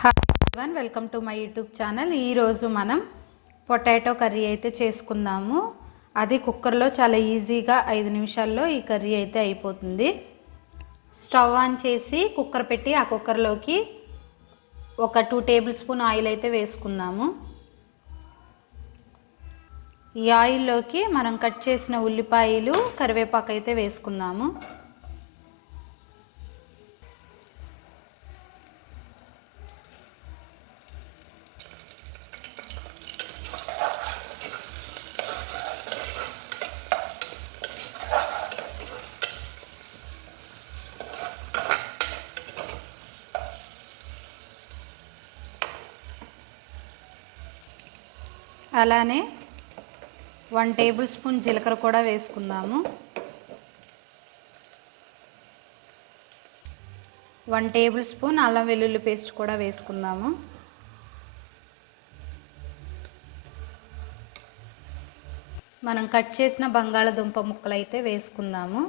Hi everyone, welcome to my YouTube channel. ఈరోజు మనం potato curry అయితే చేసుకుందాము. అది కుక్కర్లో చాలా ఈజీగా 5 నిమిషాల్లో ఈ కర్రీ అయితే అయిపోతుంది. స్టవ్ ఆన్ చేసి కుక్కర్ పెట్టి ఆ కుక్కర్లోకి ఒక 2 టేబుల్ స్పూన్ ఆయిల్ అయితే వేసుకుందాము. ఈ ఆయిల్లోకి మనం కట్ చేసిన ఉల్లిపాయలు, కరివేపాకు అయితే వేసుకుందాము. అలానే 1 టేబుల్ స్పూన్ జీలకర్ర కూడా వేసుకుందాము. 1 టేబుల్ స్పూన్ అల్లం వెల్లుల్లి పేస్ట్ కూడా వేసుకుందాము. మనం కట్ చేసిన బంగాళదుంప ముక్కలు అయితే వేసుకుందాము.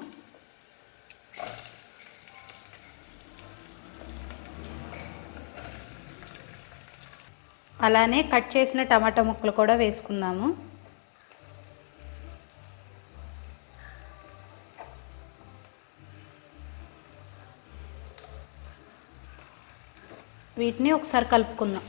అలానే కట్ చేసిన టమాటా ముక్కలు కూడా వేసుకుందాము. వీటిని ఒకసారి కలుపుకుందాం.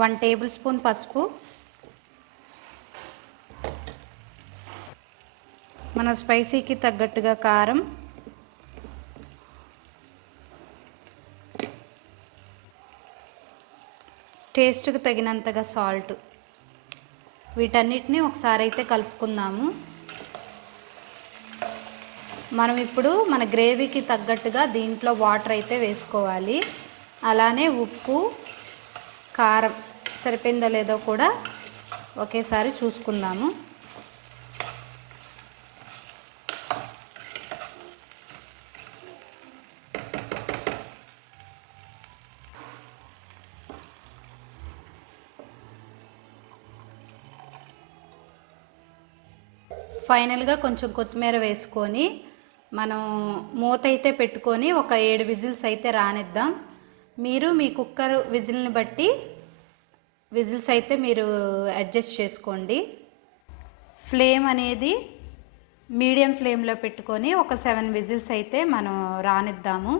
వన్ టేబుల్ స్పూన్ పసుపు, మన స్పైసీకి తగ్గట్టుగా కారం, టేస్ట్కి తగినంతగా సాల్ట్, వీటన్నిటిని ఒకసారి అయితే కలుపుకుందాము. మనం ఇప్పుడు మన గ్రేవీకి తగ్గట్టుగా దీంట్లో వాటర్ అయితే వేసుకోవాలి. అలానే ఉప్పు, కారం సరిపోయిందో లేదో కూడా ఒకేసారి చూసుకుందాము. ఫైనల్గా కొంచెం కొత్తిమీర వేసుకొని మనం మూత అయితే పెట్టుకొని ఒక 7 విజిల్స్ అయితే రానిద్దాం. మీరు మీ కుక్కర్ విజిల్ని బట్టి విజిల్స్ అయితే మీరు అడ్జస్ట్ చేసుకోండి. ఫ్లేమ్ అనేది మీడియం ఫ్లేమ్లో పెట్టుకొని ఒక 7 విజిల్స్ అయితే మనం రానిద్దాము.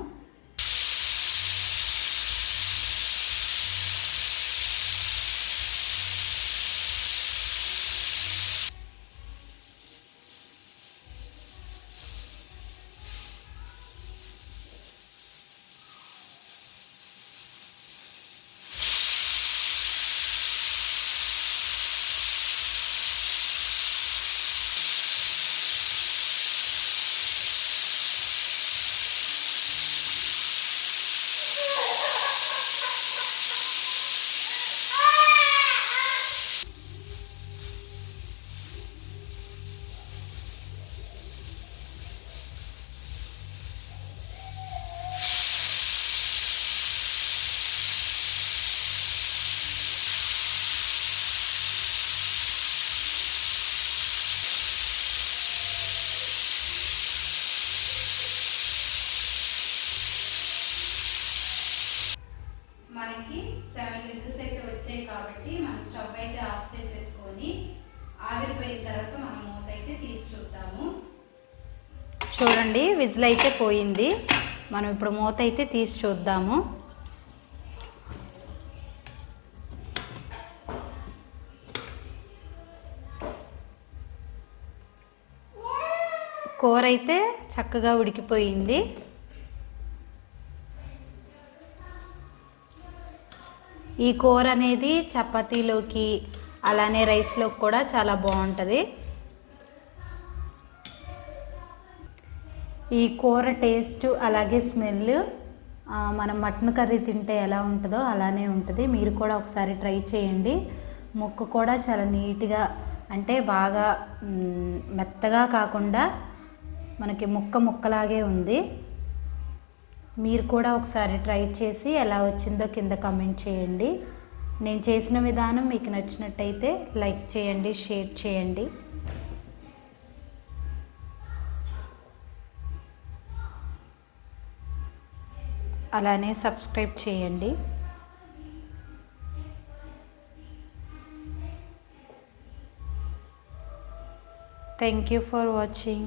మనకి 7 విజిల్స్ అయితే వచ్చాయి కాబట్టి మనం స్టవ్ అయితే ఆఫ్ చేసేసుకొని ఆవిరిపోయిన తర్వాత మనం మూత అయితే తీసి చూద్దాము. చూడండి, విజిల్ అయితే పోయింది. మనం ఇప్పుడు మూత అయితే తీసి చూద్దాము. కూర అయితే చక్కగా ఉడికిపోయింది. ఈ కూర అనేది చపాతీలోకి అలానే రైస్లోకి కూడా చాలా బాగుంటుంది. ఈ కూర టేస్ట్ అలాగే స్మెల్ మనం మటన్ కర్రీ తింటే ఎలా ఉంటుందో అలానే ఉంటుంది. మీరు కూడా ఒకసారి ట్రై చేయండి. ముక్క కూడా చాలా నీట్గా, అంటే బాగా మెత్తగా కాకుండా మనకి ముక్కలాగే ఉంది. మీరు కూడా ఒకసారి ట్రై చేసి ఎలా వచ్చిందో కింద కామెంట్ చేయండి. నేను చేసిన విధానం మీకు నచ్చినట్టయితే లైక్ చేయండి, షేర్ చేయండి. అలానే సబ్స్క్రైబ్ చేయండి. Thank you for watching.